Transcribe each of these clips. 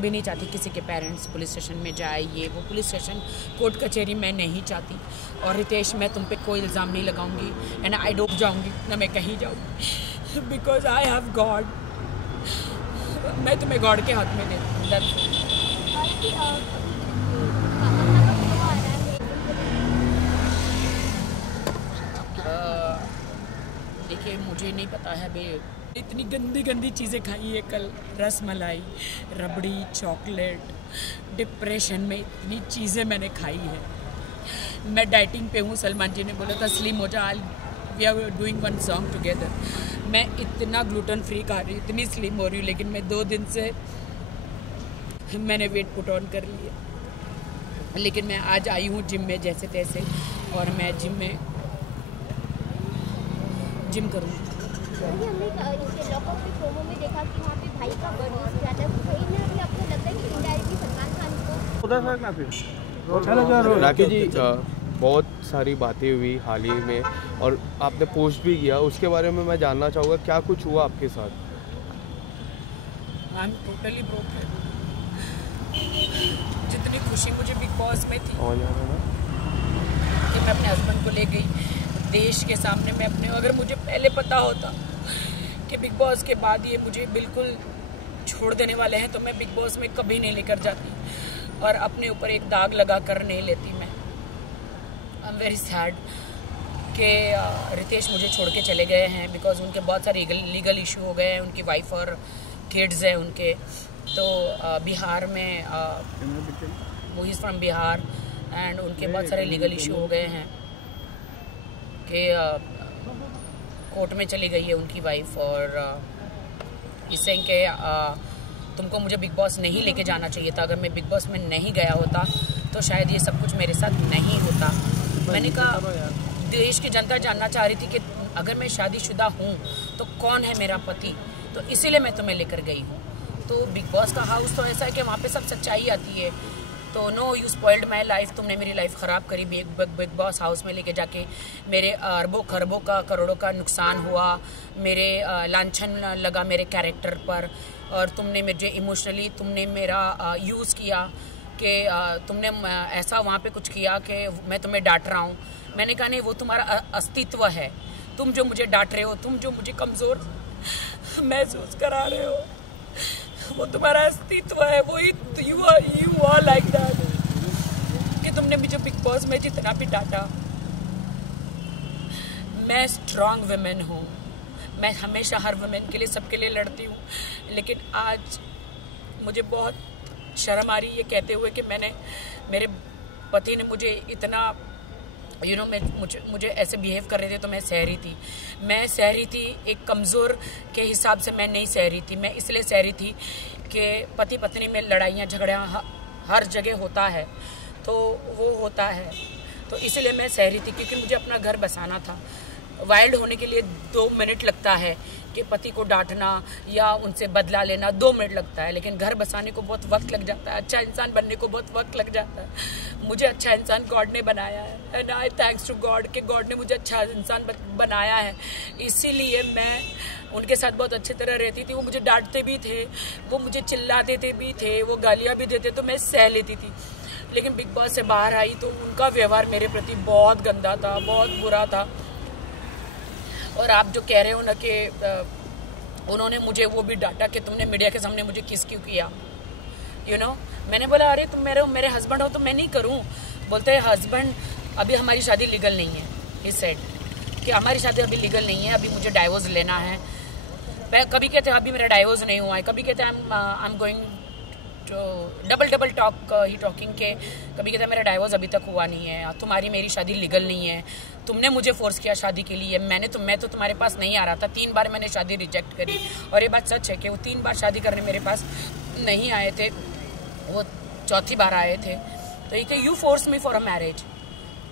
भी नहीं चाहती किसी के पेरेंट्स पुलिस स्टेशन में जाए, ये वो पुलिस स्टेशन कोर्ट कचहरी मैं नहीं चाहती। और रितेश, मैं तुम पे कोई इल्ज़ाम नहीं लगाऊंगी एंड आई डूब जाऊंगी ना मैं कहीं जाऊंगी, बिकॉज आई हैव गॉड। मैं तुम्हें गॉड के हाथ में देती हूँ। देखिए, मुझे नहीं पता है भाई, इतनी गंदी गंदी चीज़ें खाई है कल, रस मलाई, रबड़ी, चॉकलेट, डिप्रेशन में इतनी चीज़ें मैंने खाई है। मैं डाइटिंग पे हूँ, सलमान जी ने बोला था स्लिम हो जा, we are doing one song together. मैं इतना ग्लूटेन फ्री खा रही हूँ, इतनी स्लिम हो रही हूँ, लेकिन मैं 2 दिन से मैंने वेट पुट ऑन कर लिया। लेकिन मैं आज आई हूँ जिम में जैसे तैसे, और मैं जिम करूँगी। हमने लॉकअप के प्रोमो में देखा कि वहाँ पे भाई का बर्थडे ज़्यादा सही में अभी आपको लगता है कि इनडायरेक्टली सलमान खान को। राखी जी, बहुत सारी बातें हुई हाल ही में और आपने पोस्ट भी किया, उसके बारे में मैं जानना चाहूँगा क्या कुछ हुआ आपके साथ? I am totally broken. जितनी खुशी मुझे बिग बॉस में थी कि मैं अपने हस्बैंड को ले गई देश के सामने, मैं अपने, अगर मुझे पहले पता होता कि बिग बॉस के बाद ये मुझे बिल्कुल छोड़ देने वाले हैं, तो मैं बिग बॉस में कभी नहीं लेकर जाती और अपने ऊपर एक दाग लगा कर नहीं लेती। मैं आई एम वेरी सैड कि रितेश मुझे छोड़ के चले गए हैं, बिकॉज उनके बहुत सारे लीगल इशू हो गए हैं, उनकी वाइफ और किड्स हैं उनके। तो बिहार में, वो इज़ फ्रॉम बिहार, एंड उनके बहुत सारे लीगल इशू हो गए हैं कि कोर्ट में चली गई है उनकी वाइफ, और इससे कि तुमको मुझे बिग बॉस नहीं लेके जाना चाहिए था। अगर मैं बिग बॉस में नहीं गया होता तो शायद ये सब कुछ मेरे साथ नहीं होता। मैंने कहा, देश की जनता जानना चाह रही थी कि अगर मैं शादीशुदा हूँ तो कौन है मेरा पति, तो इसीलिए मैं तुम्हें लेकर गई हूँ। तो बिग बॉस का हाउस तो ऐसा है कि वहाँ पे सब सच्चाई आती है। तो no, you spoiled my life, तुमने मेरी लाइफ ख़राब करी। बिग बॉस हाउस में लेके जाके मेरे अरबों खरबों का, करोड़ों का नुकसान हुआ, मेरे लांछन लगा मेरे कैरेक्टर पर, और तुमने मुझे इमोशनली तुमने मेरा यूज़ किया कि तुमने ऐसा वहाँ पे कुछ किया कि मैं तुम्हें डांट रहा हूँ। मैंने कहा नहीं, वो तुम्हारा अस्तित्व है, तुम जो मुझे डांट रहे हो, तुम जो मुझे कमज़ोर महसूस करा रहे हो, वो तुम्हारा अस्तित्व है, वो यू आर लाइक दैट, कि तुमने मुझे बिग बॉस में जितना भी डांटा। मैं स्ट्रॉन्ग वुमेन हूँ, मैं हमेशा हर वुमेन के लिए, सबके लिए लड़ती हूँ, लेकिन आज मुझे बहुत शर्म आ रही है कहते हुए कि मेरे पति ने मुझे इतना मुझे ऐसे बिहेव कर रहे थे, तो मैं सह रही थी। एक कमज़ोर के हिसाब से मैं नहीं सह रही थी। मैं इसलिए सह रही थी कि पति पत्नी में लड़ाइयाँ झगड़ियाँ हर जगह होता है, तो वो होता है, तो इसलिए मैं सह रही थी, क्योंकि मुझे अपना घर बसाना था। वाइल्ड होने के लिए 2 मिनट लगता है कि पति को डांटना या उनसे बदला लेना 2 मिनट लगता है, लेकिन घर बसाने को बहुत वक्त लग जाता है, अच्छा इंसान बनने को बहुत वक्त लग जाता है। मुझे अच्छा इंसान गॉड ने बनाया है, and I thanks to God कि गॉड ने मुझे अच्छा इंसान बनाया है। इसीलिए मैं उनके साथ बहुत अच्छी तरह रहती थी। वो मुझे डांटते भी थे, वो मुझे चिल्लाते भी थे, वो गालियाँ भी देते, तो मैं सह लेती थी। लेकिन बिग बॉस से बाहर आई तो उनका व्यवहार मेरे प्रति बहुत गंदा था, बहुत बुरा था। और आप जो कह रहे हो ना कि उन्होंने मुझे वो भी डांटा कि तुमने मीडिया के सामने मुझे किस क्यों किया, मैंने बोला अरे तुम मेरे हस्बैंड हो तो मैं नहीं करूं। बोलते हैं हस्बैंड, अभी हमारी शादी लीगल नहीं है। ही सेड कि हमारी शादी अभी लीगल नहीं है, अभी मुझे डाइवोर्स लेना है। कभी कहते हैं अभी मेरा डाइवोर्स नहीं हुआ है, कभी कहते हैं I am going double talking के, कभी कहता है मेरा डाइवोर्स अभी तक हुआ नहीं है, तुम्हारी मेरी शादी लीगल नहीं है, तुमने मुझे फोर्स किया शादी के लिए, मैं तो तुम्हारे पास नहीं आ रहा था। 3 बार मैंने शादी रिजेक्ट करी, और ये बात सच है कि वो 3 बार शादी करने मेरे पास नहीं आए थे, वो 4थी बार आए थे। तो ये कि you force me for a marriage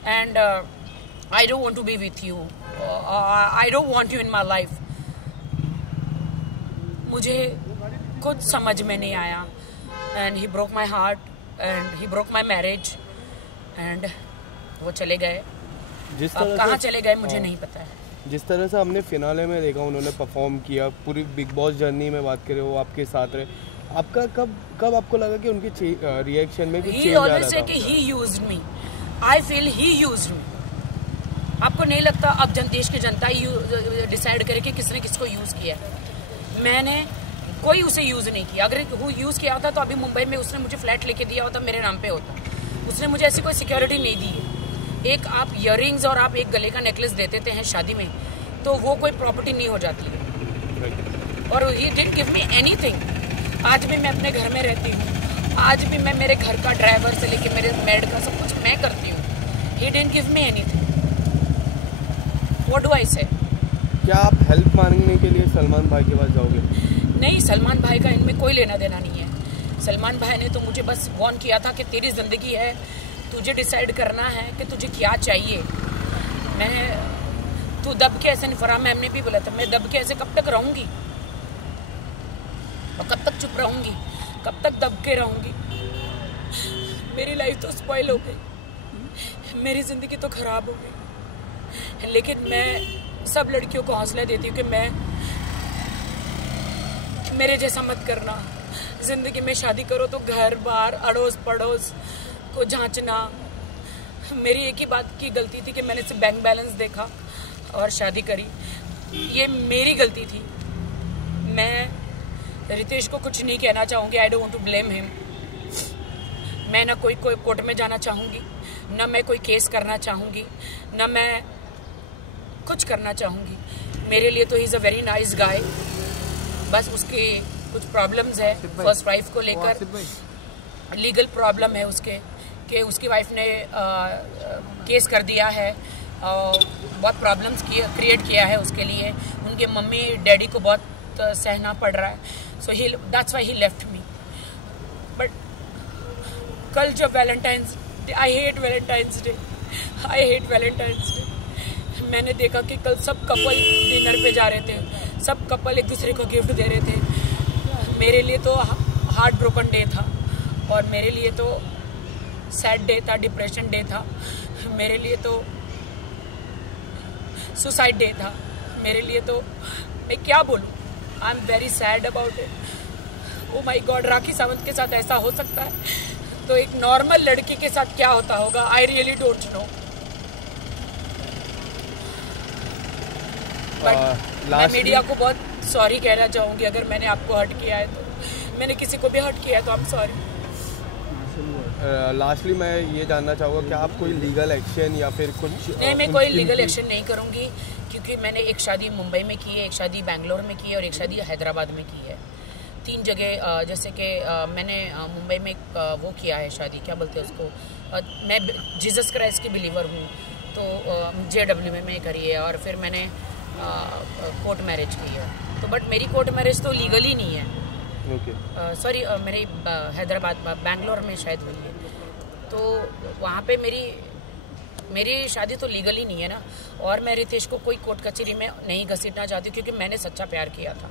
and I don't want to be with you, I don't want you in my life. मुझे कुछ समझ में नहीं आया, and he broke my heart and he broke my marriage, and वो चले गए। अब कहाँ चले गए मुझे नहीं पता है। जिस तरह से हमने फिनाले में देखा उन्होंने परफॉर्म किया, पूरी बिग बॉस जर्नी में बात करें वो आपके साथ रहे, आपका कब आपको लगा कि उनके रिएक्शन में कुछ He चेंज आ always रहा say था? कि he used me. I feel he used me. आपको नहीं लगता अब देश की जनता डिसाइड करे कि किसने किसको यूज किया? मैंने कोई उसे यूज नहीं किया। अगर वो यूज किया होता तो अभी मुंबई में उसने मुझे फ्लैट लेके दिया होता, मेरे नाम पे होता। उसने मुझे ऐसी कोई सिक्योरिटी नहीं दी है। एक आप इयररिंग्स और आप एक गले का नेकलेस दे देते हैं शादी में, तो वो कोई प्रॉपर्टी नहीं हो जाती है। और he didn't give me anything. आज भी मैं अपने घर में रहती हूँ, आज भी मैं मेरे घर का ड्राइवर से लेके मेरे मेड का सब कुछ मैं करती हूँ। He didn't give me anything. What do I से? क्या आप हेल्प मांगने के लिए सलमान भाई के पास जाओगे? नहीं, सलमान भाई का इनमें कोई लेना देना नहीं है। सलमान भाई ने तो मुझे बस वार्न किया था कि तेरी जिंदगी है, तुझे डिसाइड करना है कि तुझे क्या चाहिए। तू दब के ऐसे नहीं, फरहान मैम ने भी बोला था, मैं दब के ऐसे कब तक रहूंगी और कब तक चुप रहूंगी, कब तक दब के रहूंगी? मेरी लाइफ तो स्पॉइल हो गई, मेरी जिंदगी तो खराब हो गई। लेकिन मैं सब लड़कियों को हौसला देती हूँ कि मेरे जैसा मत करना। जिंदगी में शादी करो तो घर बार अड़ोस पड़ोस को जांचना। मेरी एक ही बात की गलती थी कि मैंने सिर्फ बैंक बैलेंस देखा और शादी करी। ये मेरी गलती थी। मैं रितेश को कुछ नहीं कहना चाहूँगी। I don't want to blame him. मैं ना कोई कोर्ट में जाना चाहूँगी, ना मैं कोई केस करना चाहूँगी, ना मैं कुछ करना चाहूँगी। मेरे लिए तो he is a very nice guy. बस उसके कुछ प्रॉब्लम्स है फर्स्ट वाइफ को लेकर, लीगल प्रॉब्लम है उसके कि उसकी वाइफ ने केस कर दिया है और बहुत प्रॉब्लम्स क्रिएट किया है उसके लिए। उनके मम्मी डैडी को बहुत सहना पड़ रहा है। So he that's why he left me. But कल जब Valentine's Day, I hate Valentine's Day, I hate Valentine's Day. मैंने देखा कि कल सब कपल डिनर पे जा रहे थे, सब कपल एक दूसरे को गिफ्ट दे रहे थे। मेरे लिए तो हार्ट ब्रोकन डे था और मेरे लिए तो सैड डे था, डिप्रेशन डे था, मेरे लिए तो सुसाइड डे था, मेरे लिए तो मैं क्या बोलूँ। I am very sad about it. Oh my God, Rakhi Sawant के साथ ऐसा हो सकता है तो एक नॉर्मल लड़की के साथ क्या होता होगा? I really don't know. मैं मीडिया को बहुत सॉरी कहना चाहूँगी अगर मैंने आपको हर्ट किया है तो। मैंने किसी को भी हर्ट किया है तो आई एम सॉरी। लास्टली मैं ये जानना चाहूँगा कि आप कोई लीगल एक्शन या फिर कुछ? नहीं, मैं कोई लीगल एक्शन नहीं करूँगी क्योंकि मैंने एक शादी मुंबई में की है, एक शादी बेंगलोर में की है और एक शादी हैदराबाद में की है। 3 जगह। जैसे कि मैंने मुंबई में वो किया है शादी, क्या बोलते हैं उसको, मैं जीसस क्राइस्ट की बिलीवर हूँ तो JW में करी है। और फिर मैंने कोर्ट मैरिज की है। तो बट मेरी कोर्ट मैरिज तो लीगली नहीं है। सॉरी, मेरी हैदराबाद बेंगलोर में शायद हुई है। तो वहाँ पे मेरी शादी तो लीगली नहीं है ना। और मैं रितेश को कोई कोर्ट कचहरी में नहीं घसीटना चाहती क्योंकि मैंने सच्चा प्यार किया था।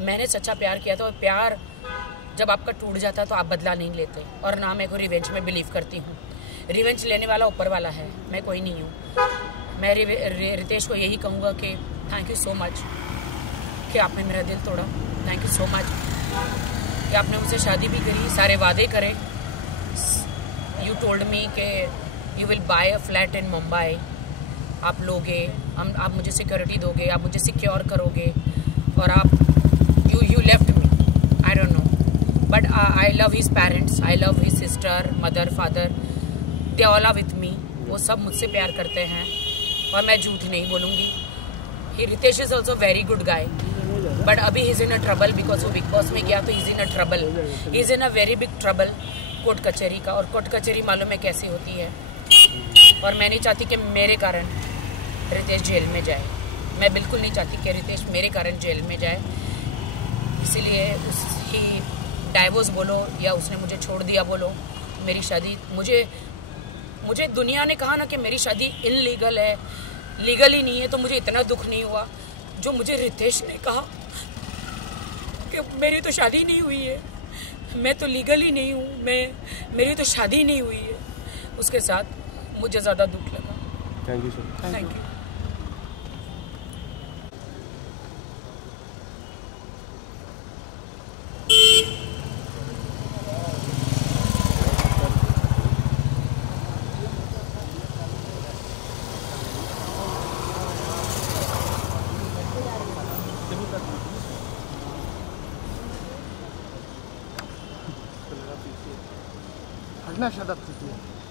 मैंने सच्चा प्यार किया था और प्यार जब आपका टूट जाता है तो आप बदला नहीं लेते। और ना मैं को रिवेंज में बिलीव करती हूँ। रिवेंज लेने वाला ऊपर वाला है, मैं कोई नहीं हूँ। मैं रितेश को यही कहूँगा कि थैंक यू सो मच कि आपने मेरा दिल तोड़ा। थैंक यू सो मच कि आपने मुझसे शादी भी करी, सारे वादे करे। यू टोल्ड मी कि you will buy a flat in Mumbai. आप लोगे, आप मुझे सिक्योरिटी दोगे, आप मुझे सिक्योर करोगे और आप you left me. I don't know but I love his parents, I love his sister, mother, father, they all are with me. वो सब मुझसे प्यार करते हैं और मैं झूठ नहीं बोलूँगी। He Ritesh is also very good guy but अभी he is in a trouble because वो बिग बॉस में गया तो he is in a trouble. He is in a very big trouble court कचहरी का। और कोर्ट कचहरी मालूम है कैसी होती है। और मैं नहीं चाहती कि मेरे कारण रितेश जेल में जाए। मैं बिल्कुल नहीं चाहती कि रितेश मेरे कारण जेल में जाए। इसीलिए उसकी डाइवोर्स बोलो या उसने मुझे छोड़ दिया बोलो, मेरी शादी मुझे दुनिया ने कहा ना कि मेरी शादी इनलीगल है, लीगल ही नहीं है, तो मुझे इतना दुख नहीं हुआ। जो मुझे रितेश ने कहा कि मेरी तो शादी नहीं हुई है, मैं तो लीगल ही नहीं हूँ, मेरी तो शादी नहीं हुई है, उसके साथ मुझे ज़्यादा दुख लगा। Thank you sir. Thank you. कितना शदत स्थिति है?